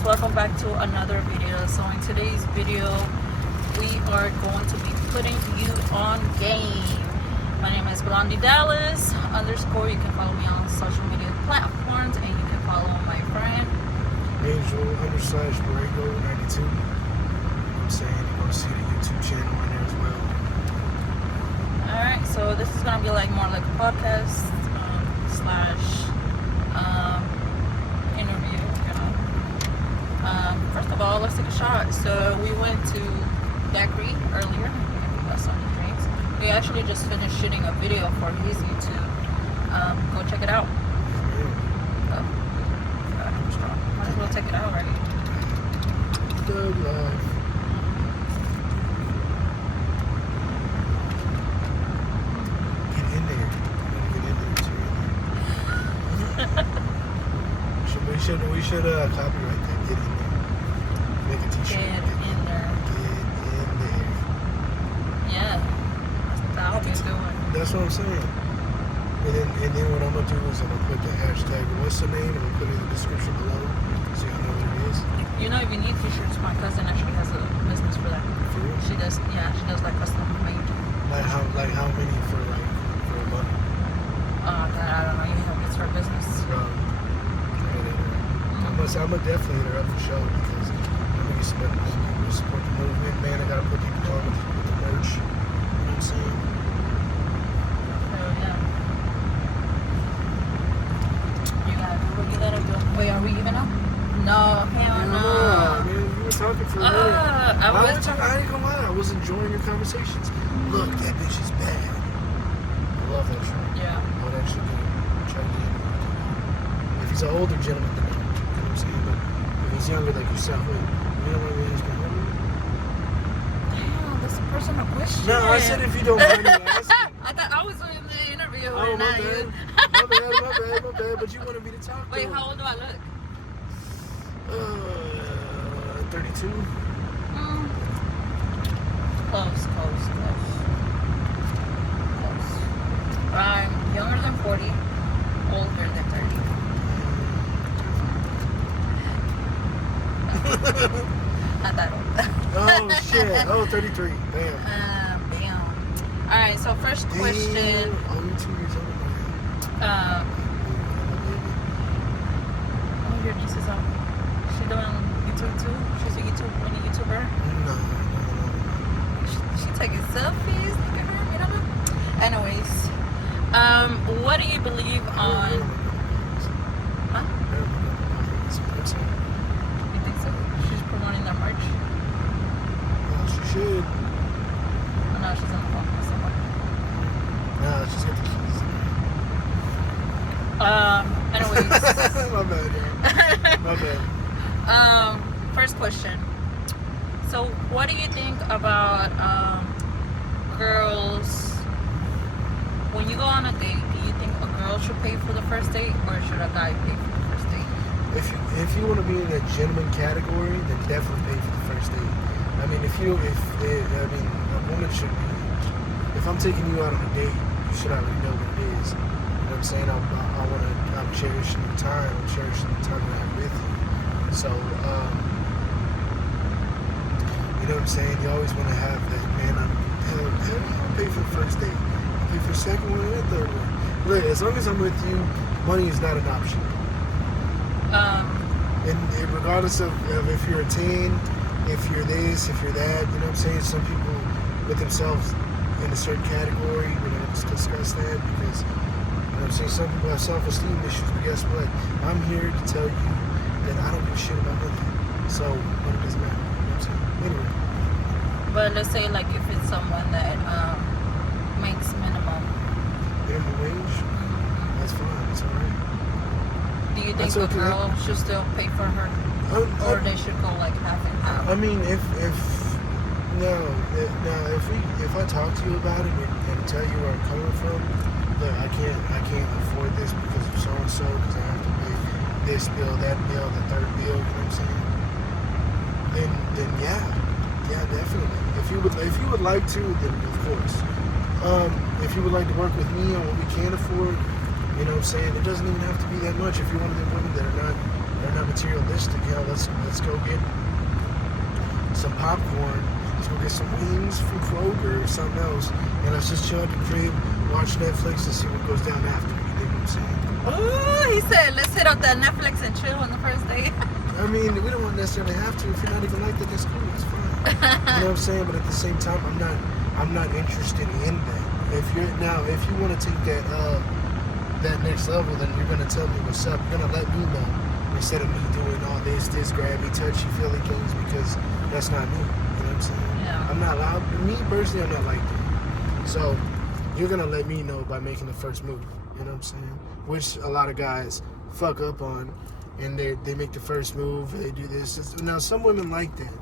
guys, welcome back to another video. So in today's video we are going to be putting you on game. My name is Blondie Dallas _ you can follow me on social media platforms, and you can follow my friend Angel _Borrego 92. I'm saying you're gonna see the YouTube channel on there as well. Alright, so this is gonna be like more like a podcast slash interview, you know. First of all, let's take a shot. So we went to Daiquiri earlier. We got some drinks. We actually just finished shooting a video for his YouTube. Go check it out. Oh, might as well check it out already. Thug life. Get in there. Get in there. We should copyright that. Get in there. Make a t-shirt. Get in there. Get in there. Yeah. That's what we're doing. That's what I'm saying. And then what I'm gonna do is I'm gonna put the hashtag what's the name, and I'm gonna put it in the description below so y'all know what it is. You know, if you need t-shirts, my cousin actually has a business for that. For real? She does like custom made. Like how many for a month? God, I don't know. You know, it's her business. I'm gonna definitely hit her up for show because I'm gonna get some people support the movement. Man, I gotta put people on with the merch. You know what I'm saying? So yeah. You gotta do. Wait, are we even up? No, hell no. Man, you were talking for a minute. I ain't gonna lie, I was enjoying your conversations. Look, that bitch is bad. I love that show. Yeah. I would actually try to get him. If he's an older gentleman than me, you know what I'm saying? But if he's younger like yourself, you don't want to ask me. Damn, that's a personal question. No, I said if you don't mind me asking. I thought I was doing the interview. Oh, and my not bad. you. My bad. But you wanted me to talk to Wait, him. how old do I look? 32. Close. I'm younger than 40, older than 30. Not that old. Oh, shit. Oh, 33. Bam. Bam. Alright, so first question. Damn. Oh, you're 2 years older than Oh, your niece is on. She doing YouTube too? She's a mini YouTuber? No. She taking selfies? Look at her, you don't know? Anyways, what do you believe on? Huh? You think so? She's promoting their merch? Well, she should. Oh, no, she's on the phone with someone. Nah, she's got the Anyways. My bad, yo. My bad. First question. So, what do you think about girls? When you go on a date, do you think a girl should pay for the first date, or should a guy pay for the first date? If you want to be in that gentleman category, then definitely pay for the first date. I mean, a woman should be. If I'm taking you out on a date, you should already know what it is. You know what I'm saying? I'm cherishing the time. I'm cherishing the time that I'm with you. So, you know what I'm saying? You always want to have that, man. I'll pay for the first date. I'll pay for the second one and the third one. Look, as long as I'm with you, money is not an option. And regardless of if you're a teen, if you're this, if you're that, you know what I'm saying? Some people put themselves in a certain category. We're going to discuss that because, you know what I'm saying, some people have self-esteem issues, but guess what? I'm here to tell you that I don't give a shit about nothing. So, it doesn't matter. You know what I'm saying? Anyway. But let's say, like, if it's someone that makes minimum wage, that's fine. That's all right. Do you think a girl should still pay for her, or they should go like half and half? I mean, if I talk to you about it and tell you where I'm coming from, look, I can't afford this because of so and so, because I have to pay this bill, that bill, the third bill. You know what I'm saying? Then yeah, definitely. If you would like to, then of course. If you would like to work with me on what we can afford, you know what I'm saying? It doesn't even have to be that much. If you're one of them women that are not materialistic. Let's go get some popcorn. Let's go get some wings from Kroger or something else, and let's just chill at the crib, watch Netflix, and see what goes down after. You know what I'm saying? Oh, he said, let's hit up that Netflix and chill on the first day. I mean, we don't necessarily have to. If you're not even like that, that's cool. It's fine. You know what I'm saying? But at the same time, I'm not interested in that. If you want to take that next level, then you're gonna tell me what's up. You're gonna let me know instead of me doing all this grabby, touchy, feely things, because that's not me. You know what I'm saying? Yeah. I'm not allowed. Me personally, I'm not like that. So you're gonna let me know by making the first move. You know what I'm saying? Which a lot of guys fuck up on, and they make the first move. They do this. Now some women like that.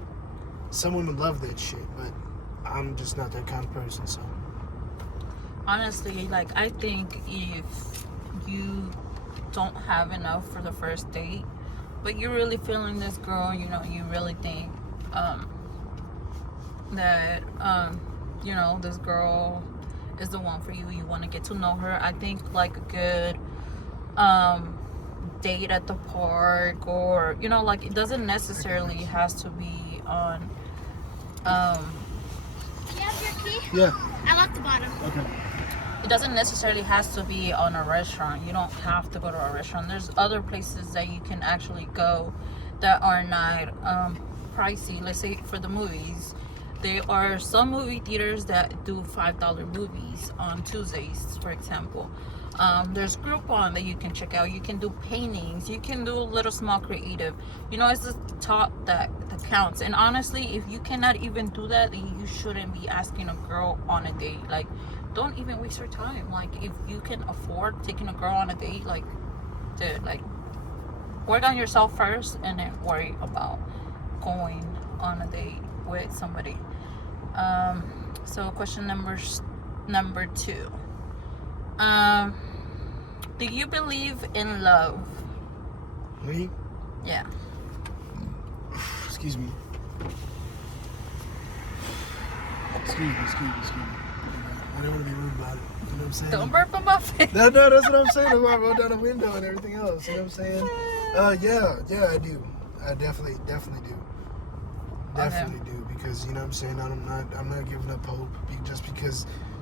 Some women love that shit, but I'm just not that kind of person. So Honestly, like, I think if you don't have enough for the first date, but you're really feeling this girl, you know, you really think that you know, this girl is the one for you, you want to get to know her, I think like a good date at the park, or you know, like, it doesn't necessarily has to be on You have your key? yeah, I left the bottom. okay. it doesn't necessarily has to be on a restaurant. You don't have to go to a restaurant. There's other places that you can actually go that are not pricey. Let's say for the movies, there are some movie theaters that do $5 movies on Tuesdays, for example. There's Groupon that you can check out. You can do paintings. You can do a little small creative. You know, it's the top that counts. And honestly, if you cannot even do that, then you shouldn't be asking a girl on a date. Like, don't even waste your time. Like, if you can afford taking a girl on a date, like, dude, like, work on yourself first and then worry about going on a date with somebody. So question number 2. Do you believe in love? Me? Yeah. Excuse me. Excuse me. I don't want to be rude about it. You know what I'm saying? Don't burp on my face. No, that's what I'm saying. That's why I rolled down the window and everything else. You know what I'm saying? Yeah, I do. I definitely do. Definitely do, because you know what I'm saying, I'm not giving up hope.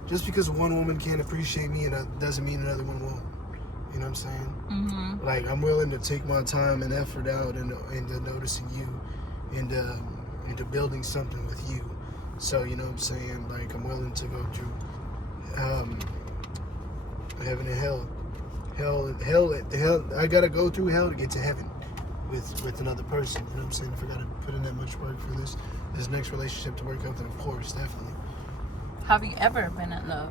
Just because one woman can't appreciate me, and that doesn't mean another one won't. You know what I'm saying? Mm-hmm. Like, I'm willing to take my time and effort out into noticing you, into building something with you. So you know what I'm saying? Like, I'm willing to go through heaven and hell. Hell. I gotta go through hell to get to heaven with another person. You know what I'm saying? If I gotta put in that much work for this next relationship to work out, then of course, definitely. Have you ever been in love?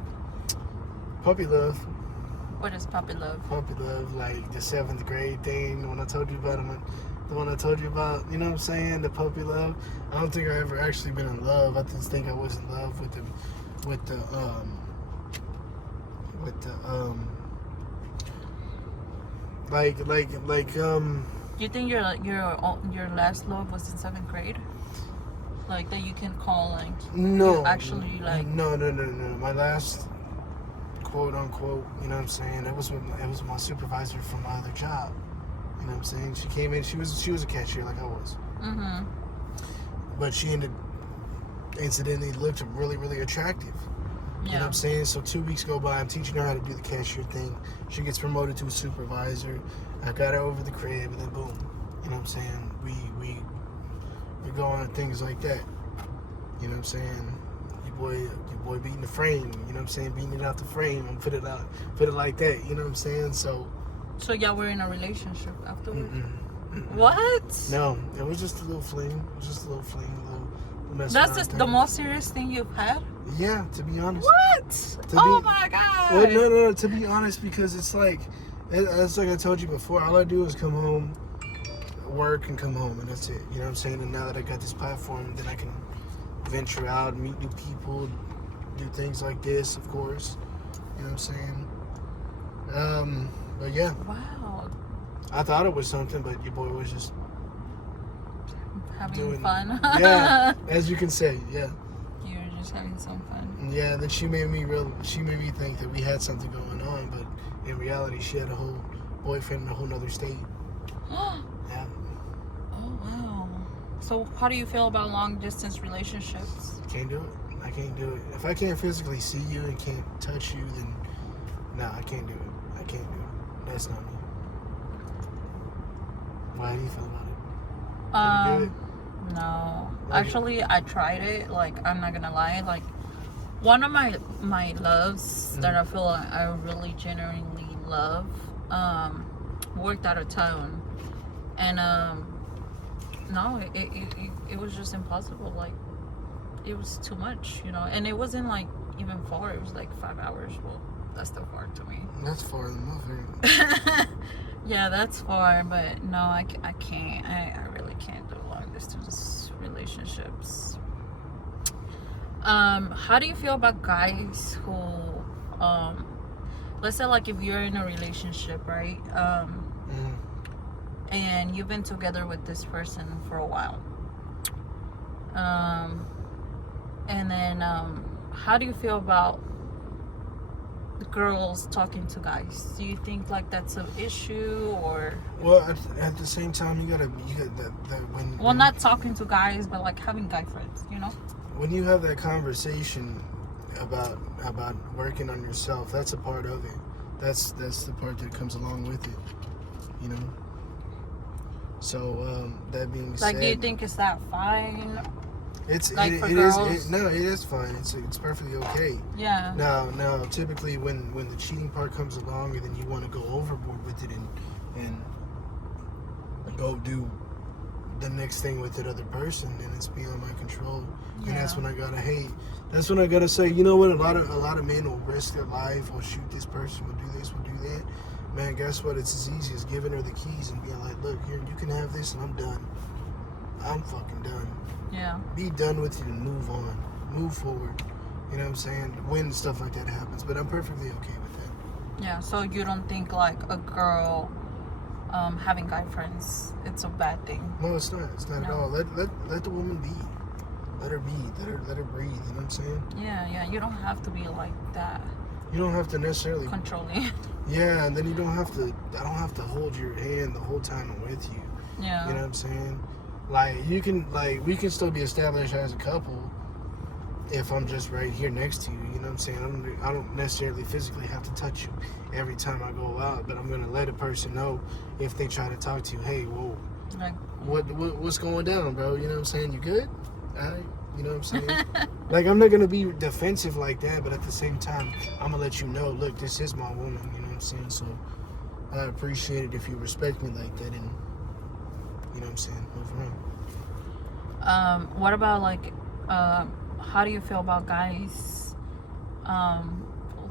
Puppy love. What is puppy love? Puppy love, like the 7th grade thing, the one I told you about, you know what I'm saying? The puppy love. I don't think I ever actually been in love. I just think I was in love with the You think your last love was in 7th grade? Like, that you can call, like, no, you actually, like, no. My last quote unquote, you know what I'm saying, it was my supervisor from my other job. You know what I'm saying? She came in, she was a cashier like I was. mm-hmm. But she incidentally looked really, really attractive. You know what I'm saying? So 2 weeks go by, I'm teaching her how to do the cashier thing. She gets promoted to a supervisor. I got her over the crib, and then boom. You know what I'm saying? We go on things like that. You know what I'm saying? Your boy beating the frame. You know what I'm saying? Beating it out the frame and put it like that. You know what I'm saying? So y'all were in a relationship afterwards? Mm-mm. What? No, it was just a little fling. It was just a little fling, a little mess That's around just thing. the most serious thing you've had? Yeah, to be honest. What? Oh my god. Well, no, to be honest, because it's like I told you before, all I do is come home, work, and come home, and that's it. You know what I'm saying? And now that I got this platform, then I can venture out, meet new people, do things like this, of course. You know what I'm saying? But yeah. Wow. I thought it was something, but your boy was just Having doing fun. Yeah, as you can say, yeah. You're just having some fun. Yeah, and then she made me think that we had something going on, but in reality she had a whole boyfriend in a whole nother state. Yeah. So how do you feel about long distance relationships? Can't do it. I can't do it. If I can't physically see you and can't touch you, then no, I can't do it. I can't do it. That's not me. Why do you feel about it? Can you do it? No. Why do you- Actually, I tried it. Like, I'm not gonna lie. Like, one of my loves that I feel like I really genuinely love worked out of town, and no, it was just impossible. Like, it was too much, you know. And it wasn't like even far. It was like 5 hours. Well, that's still far to me. That's far enough. Yeah, that's far, but no, I can't. I really can't do long distance relationships. How do you feel about guys who, let's say like if you're in a relationship, right? And you've been together with this person for a while. And then, how do you feel about the girls talking to guys? Do you think like that's an issue, or Well, at the same time, you got that when well, not talking to guys, but like having guy friends, you know? when you have that conversation about working on yourself, that's a part of it. That's the part that comes along with it, you know. So that being said, Like, do you think is that fine? it's like it for is girls? no, it is fine. It's perfectly okay. Yeah. Now, typically when the cheating part comes along and then you want to go overboard with it and go do the next thing with that other person, then it's beyond my control. And that's Yeah. when I gotta hate. That's when I gotta say, you know what? A lot of men will risk their life, will shoot this person, will do this, will do that. Man, guess what? It's as easy as giving her the keys and being like, look, here, you can have this, and I'm done. I'm fucking done. Yeah. Be done with it and move on. Move forward. You know what I'm saying? When stuff like that happens. But I'm perfectly okay with that. Yeah. So you don't think like a girl having guy friends, it's a bad thing? No, it's not. It's not at No. all. Let the woman be. Let her be. Let her breathe. You know what I'm saying? Yeah. Yeah. You don't have to be like that You don't have to necessarily. controlling. Yeah, and then you don't have to. I don't have to hold your hand the whole time I'm with you. Yeah. You know what I'm saying? Like you can, we can still be established as a couple if I'm just right here next to you. You know what I'm saying? I don't necessarily physically have to touch you every time I go out, but I'm gonna let a person know if they try to talk to you. Hey, whoa, Like, what's going down, bro? You know what I'm saying? You good? All right. You know what I'm saying? Like, I'm not gonna be defensive like that, but at the same time, I'm gonna let you know, look, this is my woman. You know what I'm saying? So I appreciate it if you respect me like that, and you know what I'm saying, move around. what about like, how do you feel about guys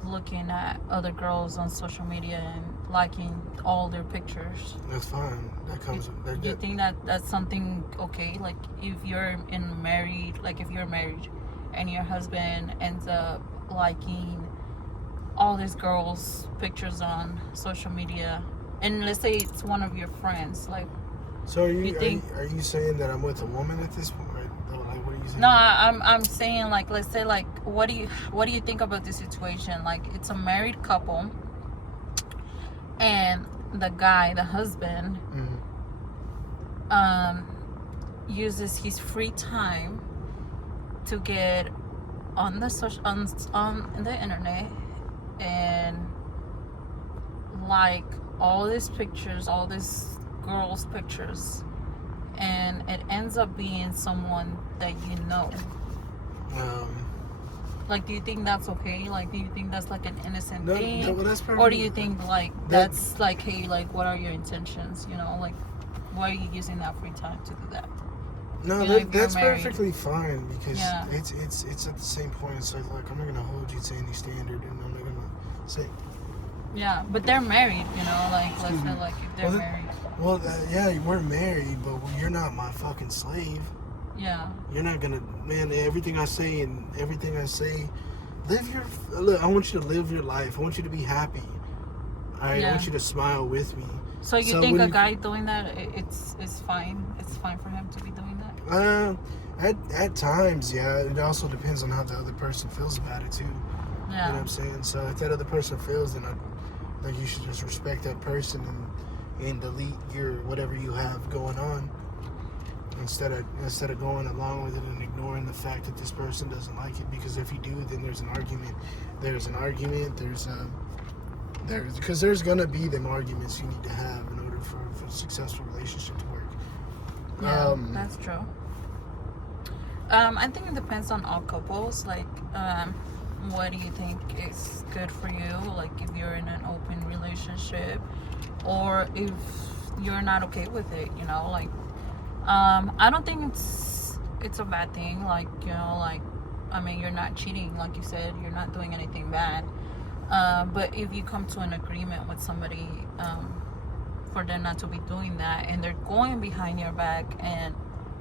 looking at other girls on social media and liking all their pictures? That's fine. That comes. Do you think that that's something okay? Like, if you're married and your husband ends up liking all these girls' pictures on social media, and let's say it's one of your friends, like, So are you you think- are you saying that I'm with a woman at this point? Right? Like, what are you saying? no, I'm saying, like, let's say, like, what do you think about this situation? Like, it's a married couple, and the husband, uses his free time to get on the internet and like all these pictures, all these girls' pictures, and it ends up being someone that you know. Like, do you think that's okay? Like, do you think that's like an innocent thing? No, well, that's perfect. Or do you think like that's like, hey, like, what are your intentions? You know, like, why are you using that free time to do that? No, You know, if you're that's married. perfectly fine because Yeah. it's at the same point. It's like, look, I'm not gonna hold you to any standard, and I'm not gonna say. Yeah, but they're married, you know, like, let's Excuse say, me. like, if they're Well, married. Well, yeah, we're married, but you're not my fucking slave. Yeah. You're not gonna, man. Everything I say, look. I want you to live your life. I want you to be happy. All right. I Yeah. want you to smile with me. So you So think when a you- guy doing that, it's fine? It's fine for him to be doing that? At times, yeah. It also depends on how the other person feels about it too. You know Yeah. what I'm saying? So if that other person feels, then I think you should just respect that person and delete your whatever you have going on. instead of going along with it and ignoring the fact that this person doesn't like it. Because if you do, then there's an argument. Because there's gonna be them arguments you need to have in order for a successful relationship to work. Yeah, that's true. I think it depends on all couples. Like, what do you think is good for you? Like, if you're in an open relationship, or if you're not okay with it, you know, like, I don't think it's a bad thing. Like, you know, like, I mean, you're not cheating, like you said, you're not doing anything bad. But if you come to an agreement with somebody, for them not to be doing that, and they're going behind your back and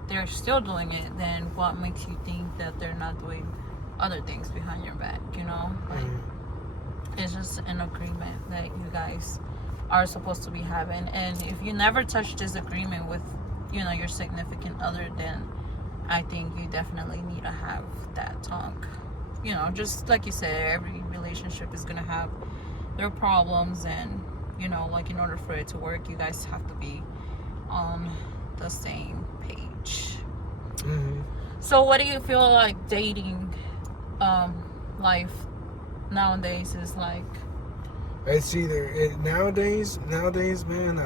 they're still doing it, then what makes you think that they're not doing other things behind your back, you know? Like, it's just an agreement that you guys are supposed to be having. And if you never touch this agreement with, you know, your significant other, then I think you definitely need to have that talk. You know, just like you said, every relationship is gonna have their problems, and you know, like, in order for it to work, you guys have to be on the same page. So what do you feel like dating life nowadays is like? It's either nowadays, man.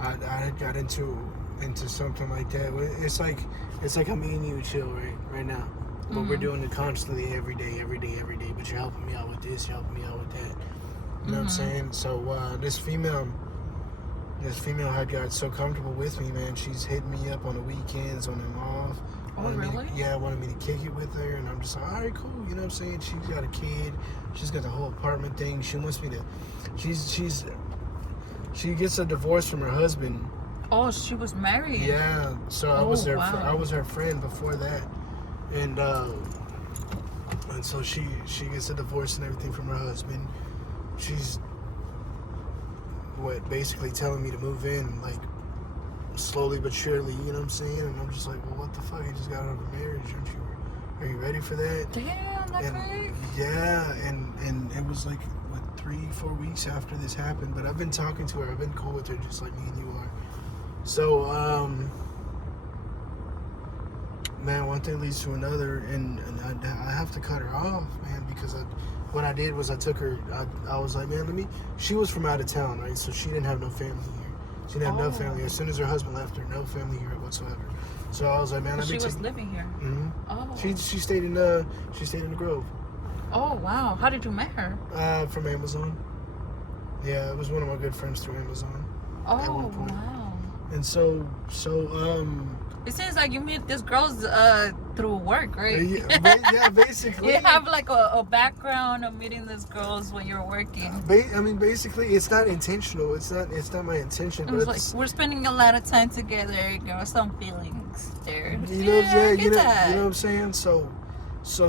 I got into something like that. It's like I'm meeting you chill right now, but we're doing it constantly every day. But you're helping me out with this, you're helping me out with that. You know what I'm saying? So this female had got so comfortable with me, man. She's hitting me up on the weekends when I'm off. Oh, really? Wanted me to kick it with her, and I'm just like, all right, cool. You know what I'm saying? She's got a kid. She's got the whole apartment thing. She wants me to. She gets a divorce from her husband. Oh, she was married. Yeah. So I was her friend before that, and so she gets a divorce and everything from her husband. She's basically telling me to move in, like, slowly but surely, you know what I'm saying? And I'm just like, well, what the fuck? You just got out of a marriage, aren't you? Are you ready for that? Damn, that's great. Yeah, and it was like, what, 3-4 weeks after this happened, but I've been talking to her, I've been cool with her, just like me and you are. So, man, one thing leads to another, and I have to cut her off, man, because what I did was I took her, I was like, man, she was from out of town, right? So she didn't have no family here. She didn't have no family. As soon as her husband left her, no family here whatsoever. So I was like, man, she was living here. Mm-hmm. Oh. She stayed in the Grove. Oh, wow. How did you meet her? From Amazon. Yeah, it was one of my good friends through Amazon. Oh, at one point. wow. And so it seems like you meet these girls through work, right? yeah, basically. You have like a background of meeting these girls when you're working. I mean, basically, it's not intentional. It's not my intention. It was like, we're spending a lot of time together. There are some feelings there. You know, you know what I'm saying. So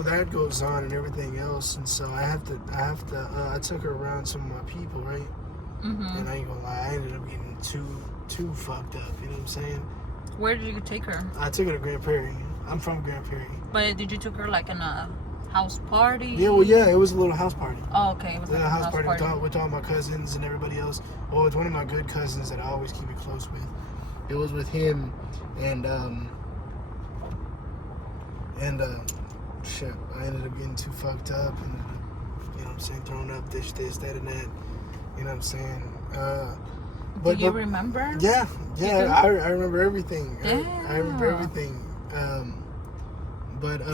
that goes on and everything else, and so I took her around some of my people, right? And I ain't gonna lie, I ended up getting too fucked up. You know what I'm saying? Where did you take her? I took her to Grand Prairie. I'm from Grand Prairie. But did you take her like in a house party? Yeah, it was a little house party. Oh, okay. It was like a house party. With all my cousins and everybody else. Well, it's one of my good cousins that I always keep it close with. It was with him and shit. I ended up getting too fucked up and, you know what I'm saying, throwing up this, that, and that. You know what I'm saying? Do you remember? Yeah. I remember everything. Damn. I remember everything.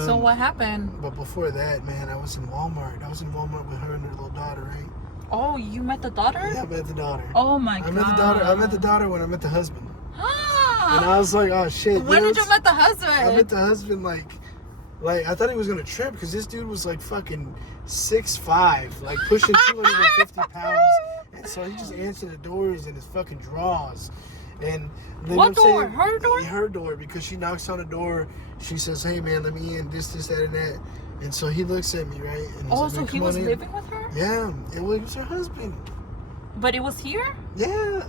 So what happened? But before that, man, I was in Walmart. With her and her little daughter, right? Oh, you met the daughter? Yeah, I met the daughter. Oh my god. I met the daughter when I met the husband. And I was like, oh shit. When did you meet the husband? I met the husband like I thought he was gonna trip because this dude was like fucking 6'5", like pushing 250 pounds. And so he just answered the doors in his fucking drawers. And what door? Her door? Her door, because she knocks on the door. She says, hey man, let me in, this, that, and that. And so he looks at me, right? And he's so he was living with her? Yeah, it was her husband. But it was here? Yeah.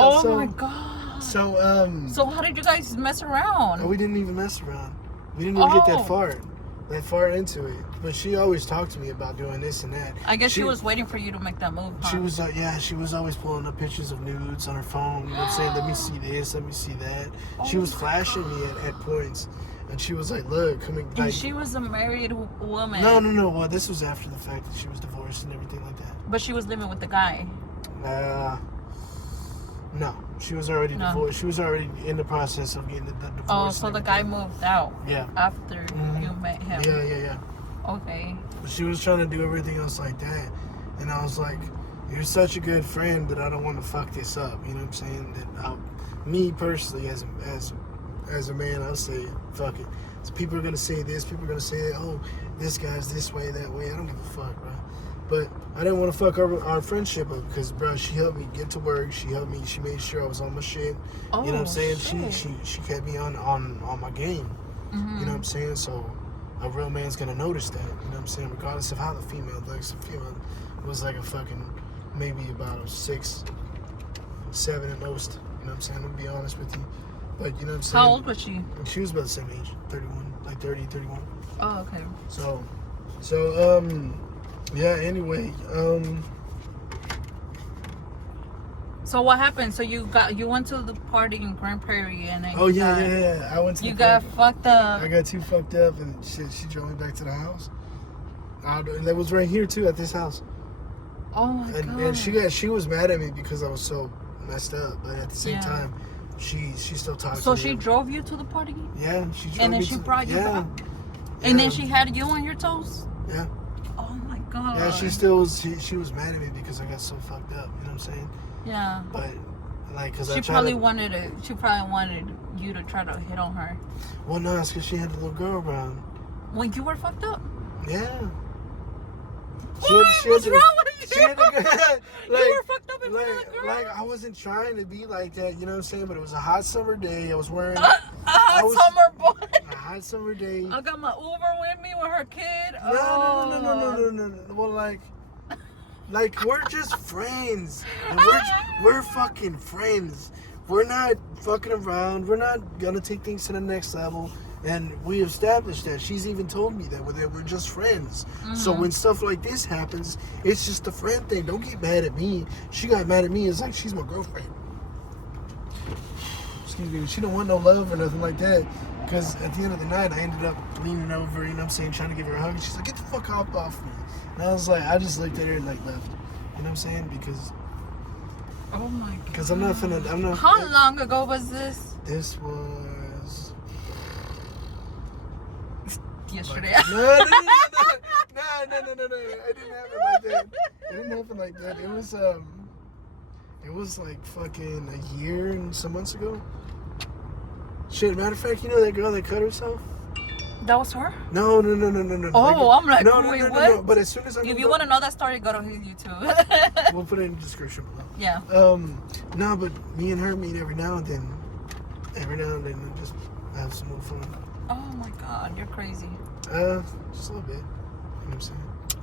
Oh my god. So how did you guys mess around? We didn't even mess around. We didn't even get that far. that far into it. But she always talked to me about doing this and that. I guess she was waiting for you to make that move, huh? She was she was always pulling up pictures of nudes on her phone, you know what I'm saying? Let me see this, let me see that. She was flashing me at points. And she was like, look, coming. Like, And she was a married woman. No. Well, this was after the fact that she was divorced and everything like that. But she was living with the guy. No. She was already divorced. She was already in the process of getting the divorce. Oh, so the guy moved out. Yeah. After you met him. Yeah. Okay. But she was trying to do everything else like that. And I was like, you're such a good friend, but I don't want to fuck this up. You know what I'm saying? That me personally, as a man, I'll say, fuck it. So people are going to say this. People are going to say, oh, this guy's this way, that way. I don't give a fuck, bro. But I didn't want to fuck our friendship up because, bro, she helped me get to work. She helped me. She made sure I was on my shit. Oh, you know what I'm saying? Shit. She kept me on my game. Mm-hmm. You know what I'm saying? So a real man's going to notice that. You know what I'm saying? Regardless of how the female looks. The female was like a fucking, maybe about a 6, 7 at most. You know what I'm saying? I'm going to be honest with you. But you know what I'm saying? How old was she? She was about the same age, 31, like 30, 31. Oh, okay. So, yeah, anyway, So what happened? So you went to the party in Grand Prairie and then oh, yeah. I went to you the got party. fucked up. I got too fucked up and shit, she drove me back to the house. That was right here, too, at this house. Oh, my God. And she was mad at me because I was so messed up. But at the same time, she still talked to me. So she drove you to the party? Yeah, she drove And then me she to, brought you back? Yeah. And then she had you on your toes? Yeah. Oh, my God. Yeah, she still was, she was mad at me because I got so fucked up, you know what I'm saying? Yeah. But, like, because I She tried probably to, wanted you to try to hit on her. well, no, it's because she had a little girl around. When you were fucked up? Yeah. What's wrong with you? She had a girl, You were fucked up in front of the girl? like, I wasn't trying to be like that, you know what I'm saying? But it was a hot summer day. I was wearing A hot summer boy. a hot summer day. I got my Uber with me with her kid. No. Well, like we're just friends. And we're fucking friends. We're not fucking around. We're not gonna take things to the next level. And we established that. She's even told me that we're just friends. Mm-hmm. So when stuff like this happens, it's just a friend thing. Don't get mad at me. She got mad at me. It's like she's my girlfriend. Excuse me. She don't want no love or nothing like that. Because at the end of the night, I ended up leaning over, you know what I'm saying, trying to give her a hug. And she's like, get the fuck off me. And I was like, I just looked at her and like left. You know what I'm saying? Because Oh my God. Because I'm not. How long ago was this? This was Yesterday. No. It didn't happen like that. It didn't happen like that. It was like fucking a year and some months ago. Shit, matter of fact, you know that girl that cut herself? That was her? No. Oh, I'm like, no, wait, no. what? But as soon as I If you want to know that story, go to his YouTube. we'll put it in the description below. Yeah. No, but me and her meet every now and then. Every now and then, we just have some more fun. Oh my God, you're crazy. Just a little bit. You know what I'm saying?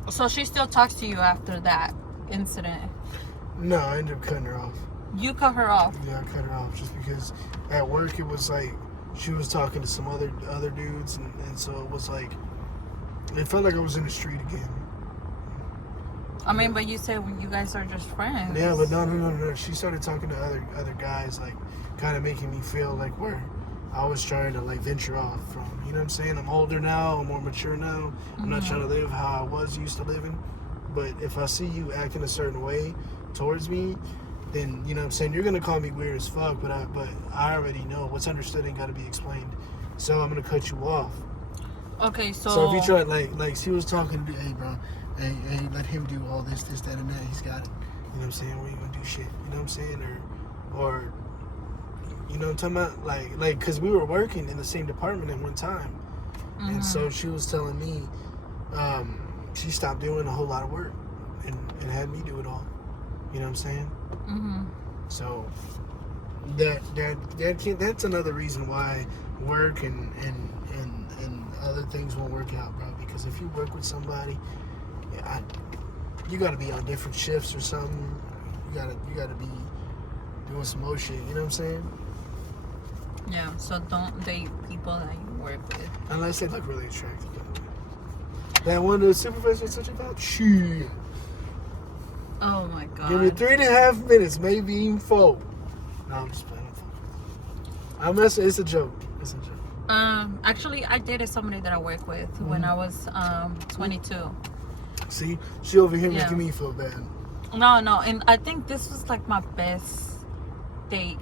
So she still talks to you after that incident? No, I ended up cutting her off. You cut her off? Yeah, I cut her off just because at work it was like she was talking to some other dudes, and so it was like it felt like I was in the street again. I mean, but you said you guys are just friends. Yeah, but no. She started talking to other guys, like kind of making me feel like I was trying to like venture off from. You know what I'm saying? I'm older now. I'm more mature now. I'm not trying to live how I was used to living. But if I see you acting a certain way towards me, then you know what I'm saying, you're gonna call me weird as fuck. But I already know what's understood ain't gotta be explained. So I'm gonna cut you off. Okay, So if you try like she was talking to, hey bro, hey, let him do all this, that, and that. He's got it. You know what I'm saying? We ain't gonna do shit. You know what I'm saying? Or you know what I'm talking about? Like, cause we were working in the same department at one time, and so she was telling me, she stopped doing a whole lot of work, and had me do it all. You know what I'm saying? Mm-hmm. So that's another reason why work and other things won't work out, bro. Because if you work with somebody, you gotta be on different shifts or something. You gotta be doing some more shit. You know what I'm saying? Yeah. So don't date people that you work with. Unless they look really attractive. That one the supervisor was talking about? Shit. Oh my god. Give me 3.5 minutes, maybe even 4. No, I'm just playing. I'm messing. It's a joke. It's a joke. Actually, I dated somebody that I work with when I was 22. See, she over here Yeah. making me feel bad. No, and I think this was like my best date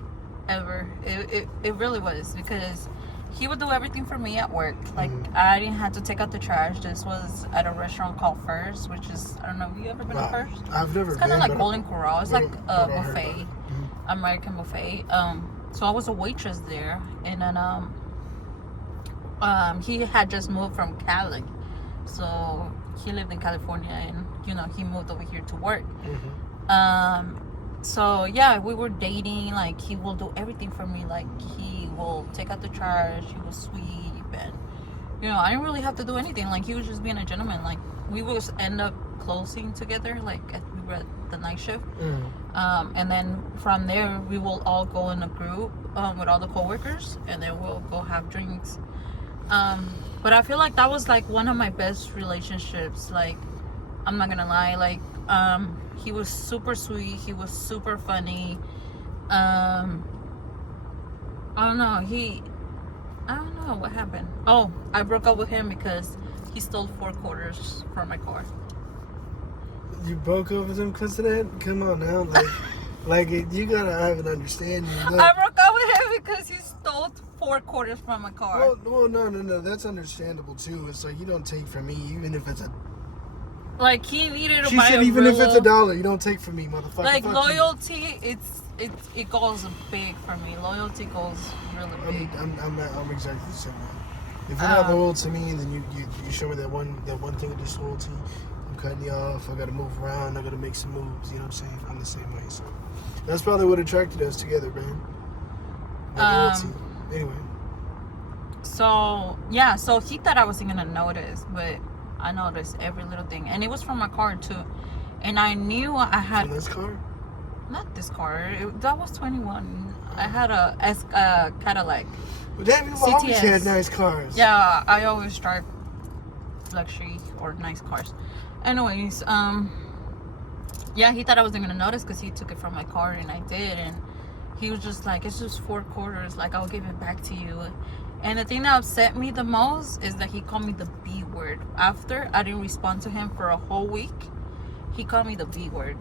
ever. It really was, because he would do everything for me at work. Like, I didn't have to take out the trash. This was at a restaurant called First, which is, I don't know, have you ever been to First? I've never It's been. kind of like but- Golden Corral. It's like but I a heard about buffet, it. American buffet. So I was a waitress there, and then he had just moved from Cali, so he lived in California, and he moved over here to work. So yeah, we were dating. Like, he will do everything for me. Like, he will take out the trash. He was sweet, and I didn't really have to do anything. Like, he was just being a gentleman. Like, we would end up closing together. Like, we were at the night shift. And then from there we will all go in a group with all the coworkers, and then we'll go have drinks. But I feel like that was like one of my best relationships. Like, I'm not gonna lie, like he was super sweet, he was super funny. I don't know what happened. Oh, I broke up with him because he stole 4 quarters from my car. You broke up with him because of that? Come on now, you gotta have an understanding. Look, I broke up with him because he stole 4 quarters from my car. well, no, that's understandable too. It's like, you don't take from me, even if it's a. Like, he needed to She buy said a even if it's Brillo. $1, you don't take from me, motherfucker. Like, Fuck loyalty, it goes big for me. Loyalty goes really you. big. I'm exactly the same way. If you're not loyal to me, then you show me that one thing of disloyalty. I'm cutting you off. I gotta move around. I gotta make some moves. You know what I'm saying? I'm the same way. So that's probably what attracted us together, man. That loyalty. Anyway. So he thought I wasn't gonna notice, but I noticed every little thing, and it was from my car too. And I knew I had From this car? not this car. That was 21. I had a Cadillac. Well, damn, you've always CTS. had nice cars. Yeah, I always drive luxury or nice cars. Anyways, yeah, he thought I wasn't gonna notice because he took it from my car, and I did. And he was just like, "It's just 4 quarters. Like, I'll give it back to you." And the thing that upset me the most is that he called me the B word. After I didn't respond to him for a whole week, he called me the B word.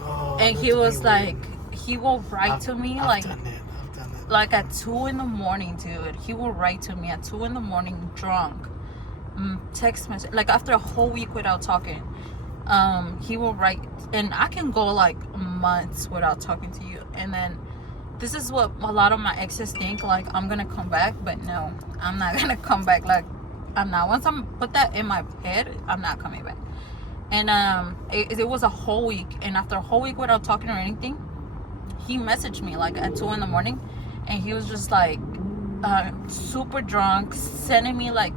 Oh, And not he the was B like, word. he will write to me I've done that. I've done that. like at 2 in the morning, dude. He will write to me at 2 in the morning, drunk. Text message, like after a whole week without talking. He will write, and I can go like months without talking to you. And then this is what a lot of my exes think, like I'm gonna come back, but no, I'm not gonna come back. Like, I'm not. Once I'm put that in my head, I'm not coming back. And it was a whole week, and after a whole week without talking or anything, he messaged me like at 2 in the morning, and he was just like super drunk, sending me like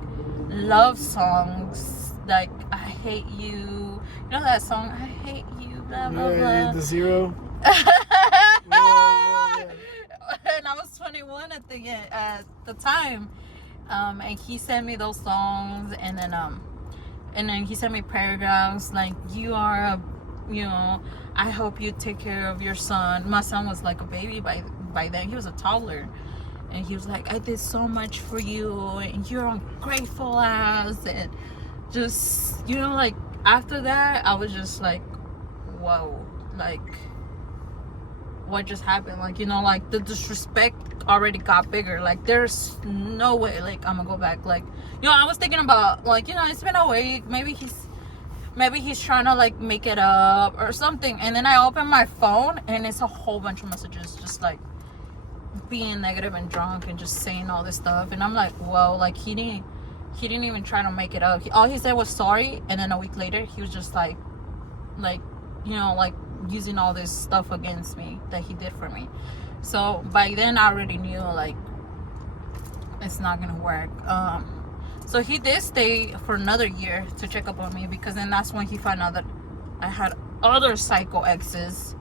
love songs, like "I hate you," you know that song, "I hate you," blah blah blah. The zero. And I was 21 at the time, and he sent me those songs, and then he sent me paragraphs like, "You are I hope you take care of your son." My son was like a baby by then. He was a toddler. And he was like, "I did so much for you, and you're ungrateful ass." And just, like, after that, I was just like, whoa, like, what just happened? Like, like, the disrespect already got bigger. Like, there's no way, like, I'm gonna go back. Like, I was thinking about, like, it's been a week. Maybe he's trying to, like, make it up or something. And then I open my phone, and it's a whole bunch of messages just, like, being negative and drunk and just saying all this stuff. And I'm like, whoa, like, he didn't even try to make it up. All he said was sorry, and then a week later he was just like like using all this stuff against me that he did for me. So by then I already knew, like, it's not gonna work. So he did stay for another year to check up on me, because then that's when he found out that I had other psycho exes.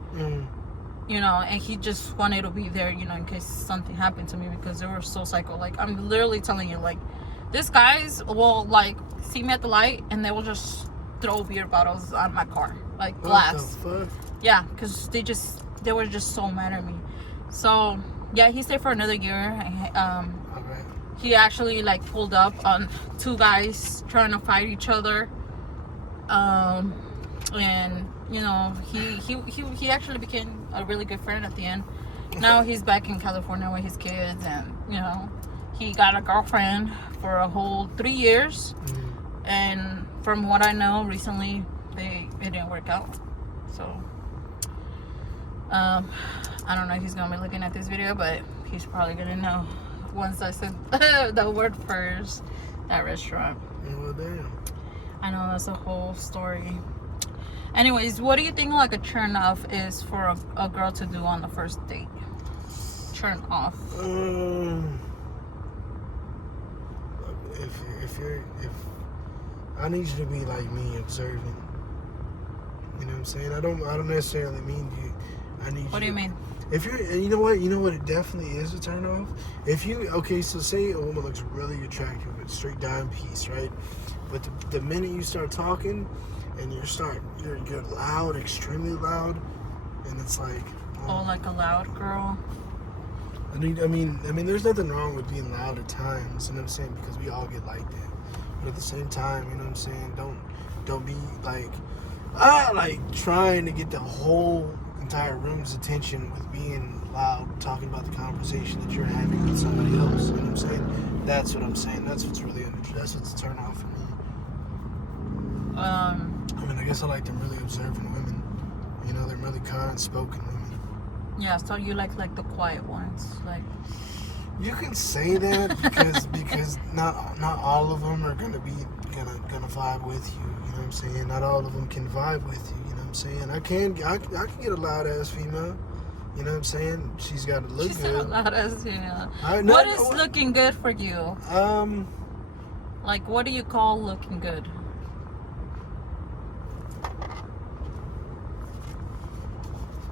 And he just wanted to be there, in case something happened to me, because they were so psycho. Like, I'm literally telling you, like, These guys will like see me at the light and they will just throw beer bottles on my car, like glass. What the fuck? Yeah, because they were just so mad at me. So yeah, he stayed for another year. Alright. He actually like pulled up on two guys trying to fight each other. And you know, he actually became a really good friend at the end. Now he's back in California with his kids, and you know, he got a girlfriend for a whole 3 years. And from what I know, recently it didn't work out. So I don't know if he's gonna be looking at this video, but he's probably gonna know once I said the word first. That restaurant. Well, damn. I know that's a whole story. Anyways, what do you think like a turn off is for a girl to do on the first date? Turn off. If I need you to be like me, observing. You know what I'm saying? I don't necessarily mean you. I need. What do you mean? If you're, and you know what it definitely is a turn off. If you, okay, so say a woman looks really attractive, it's straight dime piece, right? But the minute you start talking, and you're loud, extremely loud, and it's like, Oh, like a loud girl. I mean, there's nothing wrong with being loud at times, you know what I'm saying? Because we all get like that. But at the same time, you know what I'm saying? Don't be like trying to get the whole entire room's attention with being loud, talking about the conversation that you're having with somebody else. You know what I'm saying? That's what I'm saying. That's what's a turn off for me. I mean, I guess I like them really observant women. You know, they're really kind-spoken women. Yeah, so you like the quiet ones, like. You can say that because not all of them are gonna vibe with you. You know what I'm saying? Not all of them can vibe with you. You know what I'm saying? I can get a loud ass female. You know what I'm saying? She's got to look She's good. a loud ass female. What What is looking good for you? Like, what do you call looking good?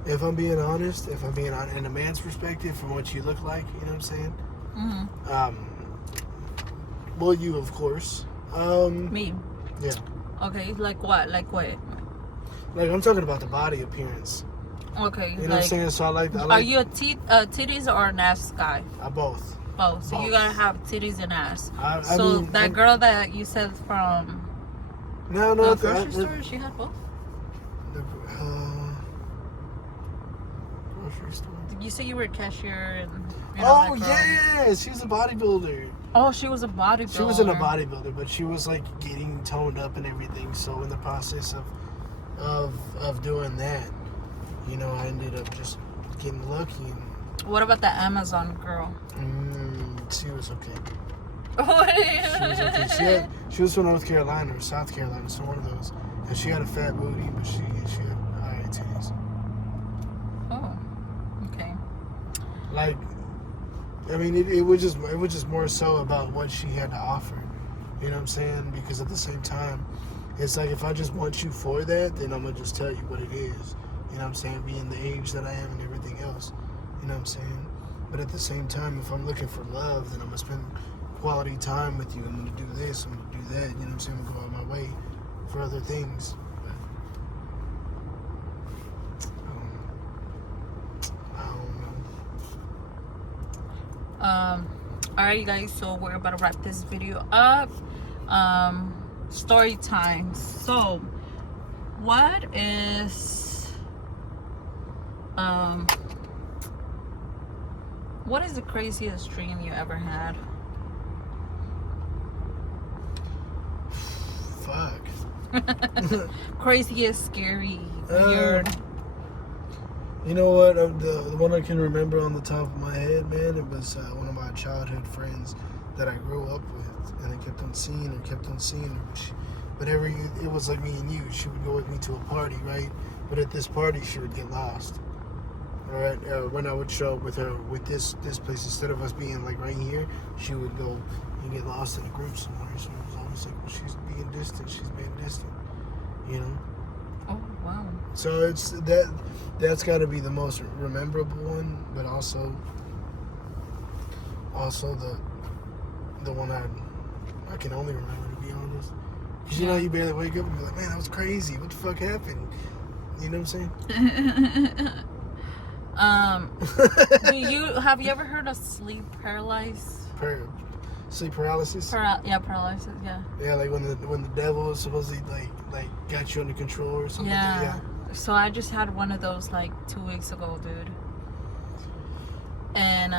if I'm being honest, in a man's perspective, from what you look like, you know what I'm saying? Mm-hmm. Well, you of course. Me. Yeah. Okay, like what? Like what? Like, I'm talking about the body appearance. Okay. You know what I'm saying? So I like. Are you a titties or an ass guy? Both. Both. So Both. you gotta have titties and ass. I So mean, that girl that you said from No, the grocery store, she had both. Grocery store. You said you were a cashier and. Oh yeah, she was a bodybuilder. Oh, she was a bodybuilder. She wasn't a bodybuilder, but she was like getting toned up and everything. So in the process of doing that, you know, I ended up just getting lucky. And, What about the Amazon girl? she was okay. What? She was okay. She was from North Carolina or South Carolina, so one of those. And she had a fat booty, but she had high titties. Oh, okay. Like, I mean, it was just more so about what she had to offer. You know what I'm saying? Because at the same time, it's like if I just want you for that, then I'm gonna just tell you what it is. You know what I'm saying? Being the age that I am and everything else. You know what I'm saying? But at the same time, if I'm looking for love, then I'm gonna spend quality time with you. I'm gonna do this. I'm gonna do that. You know what I'm saying? I'm gonna go out my way for other things. Alright, you guys, so we're about to wrap this video up. Story time. So what is the craziest dream you ever had? Fuck. Craziest, scary, weird. You know what? The one I can remember on the top of my head, man, it was one of my childhood friends that I grew up with, and I kept on seeing her. Whenever it was like me and you, she would go with me to a party, right? But at this party, she would get lost. All right, when I would show up with her with this place, instead of us being like right here, she would go and get lost in a group somewhere. So it was always like, well, she's being distant. She's being distant, you know. Oh wow. So it's that's got to be the most memorable one, but also the one I can only remember, to be honest. Because you know, you barely wake up and be like, man, that was crazy. What the fuck happened? You know what I'm saying? Have you ever heard of sleep paralysis? Sleep paralysis? Paralysis, yeah. Yeah, like when the devil was supposedly like got you under control or something. Yeah. So I just had one of those like 2 weeks ago, dude. And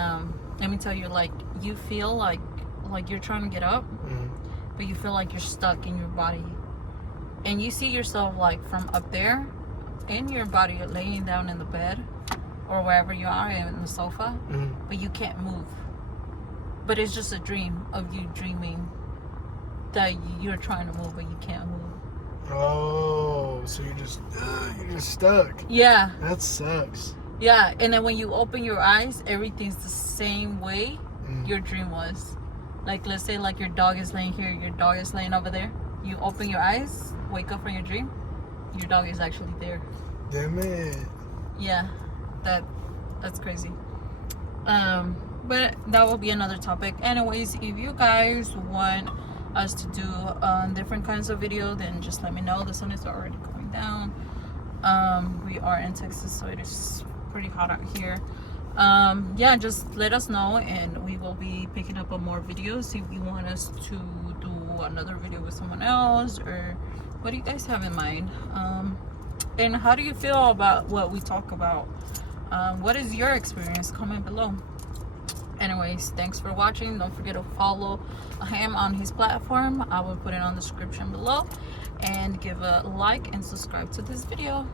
let me tell you, like you feel like you're trying to get up, but you feel like you're stuck in your body, and you see yourself like from up there in your body, you're laying down in the bed or wherever you are in the sofa, but you can't move. But it's just a dream of you dreaming that you're trying to move, but you can't move. Oh, so you're just stuck. Yeah. That sucks. Yeah, and then when you open your eyes, everything's the same way your dream was. Like, let's say like your dog is laying here, your dog is laying over there. You open your eyes, wake up from your dream, your dog is actually there. Damn it. Yeah, that's crazy. But that will be another topic. Anyways, if you guys want us to do different kinds of video, then just let me know. The sun is already going down. We are in Texas, so it is pretty hot out here. Yeah, just let us know, and we will be picking up on more videos. If you want us to do another video with someone else, or what do you guys have in mind? And how do you feel about what we talk about? What is your experience? Comment below. Anyways, thanks for watching. Don't forget to follow him on his platform. I will put it on the description below, and give a like and subscribe to this video.